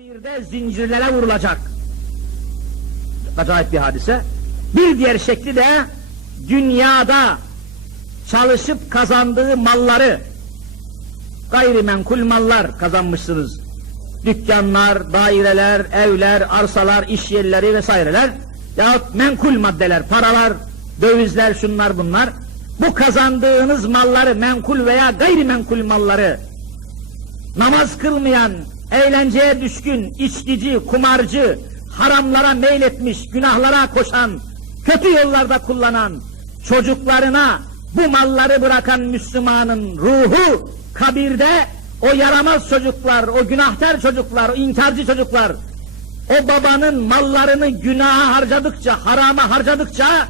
kabirde zincirlere vurulacak. Acayip bir hadise. Bir diğer şekli de dünyada çalışıp kazandığı malları gayrimenkul mallar kazanmışsınız. Dükkanlar, daireler, evler, arsalar, iş yerleri vesaireler yahut menkul maddeler, paralar, dövizler, şunlar bunlar. Bu kazandığınız malları, menkul veya gayrimenkul malları namaz kılmayan, eğlenceye düşkün, içkici, kumarcı, haramlara meyletmiş, günahlara koşan, kötü yollarda kullanan, çocuklarına bu malları bırakan Müslümanın ruhu kabirde o yaramaz çocuklar, o günahkar çocuklar, o inkarcı çocuklar, o babanın mallarını günaha harcadıkça, harama harcadıkça,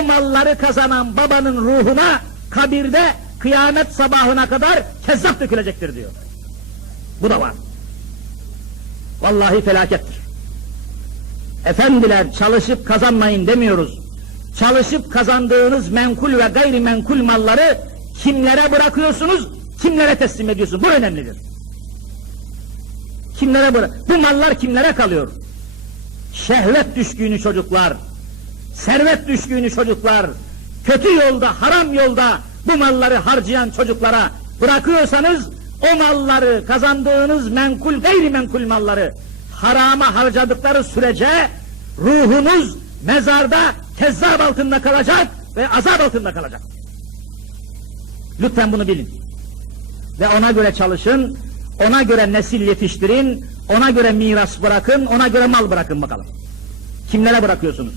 o malları kazanan babanın ruhuna kabirde kıyamet sabahına kadar kezzap dökülecektir diyor. Bu da var. Vallahi felakettir. Efendiler çalışıp kazanmayın demiyoruz. Çalışıp kazandığınız menkul ve gayrimenkul malları kimlere bırakıyorsunuz, kimlere teslim ediyorsunuz? Bu önemlidir. Kimlere bırak? Bu mallar kimlere kalıyor? Şehvet düşkünü çocuklar, servet düşkünü çocuklar, kötü yolda, haram yolda bu malları harcayan çocuklara bırakıyorsanız o malları, kazandığınız menkul, gayrimenkul malları harama harcadıkları sürece ruhunuz mezarda kezzap altında kalacak ve azap altında kalacak. Lütfen bunu bilin. Ve ona göre çalışın, ona göre nesil yetiştirin, ona göre miras bırakın, ona göre mal bırakın bakalım. Kimlere bırakıyorsunuz?